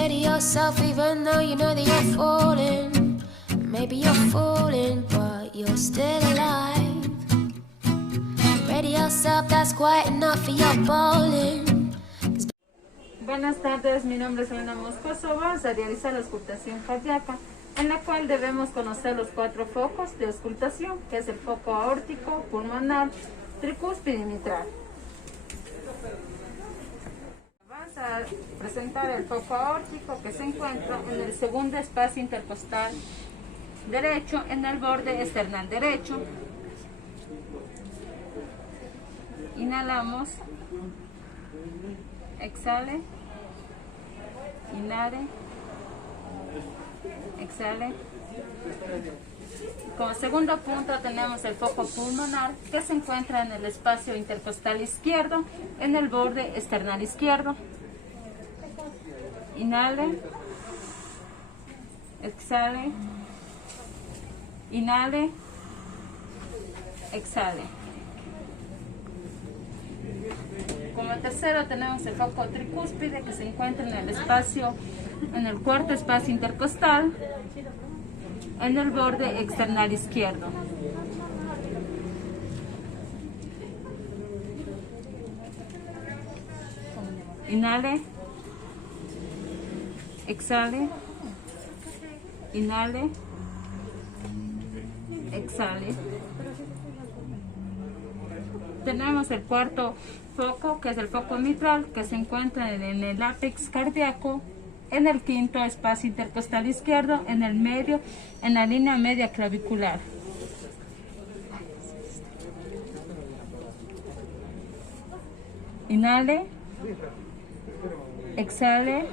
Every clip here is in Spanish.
Steady yourself even though you know that you're falling. Maybe you're falling, but you're still alive. Ready yourself, that's quite enough for your bowling. Buenas tardes, mi nombre es Elena Moscoso. Vamos a realizar la auscultación cardíaca, en la cual debemos conocer los 4 focos de auscultación, que es el foco aórtico, pulmonar, tricúspide y mitral. Vamos a presentar el foco aórtico, que se encuentra en el segundo espacio intercostal derecho, en el borde external derecho. Inhalamos, exhale, inhale, exhale. Como segundo punto tenemos el foco pulmonar, que se encuentra en el espacio intercostal izquierdo, en el borde external izquierdo. Inhale, exhale, inhale, exhale. Como tercero tenemos el foco tricúspide, que se encuentra en el cuarto espacio intercostal, en el borde external izquierdo. Inhale, exhale, inhale, exhale. Tenemos el cuarto foco, que es el foco mitral, que se encuentra en el ápex cardíaco, en el quinto espacio intercostal izquierdo, en el medio, en la línea media clavicular. Inhale, exhale,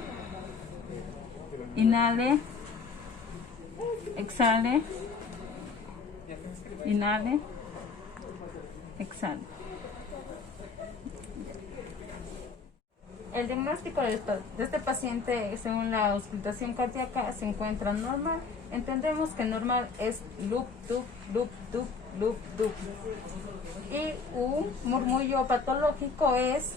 inhale, exhale, inhale, exhale. El diagnóstico de este paciente, según la auscultación cardíaca, se encuentra normal. Entendemos que normal es loop, dup, loop, dup, loop, dup. Y un murmullo patológico es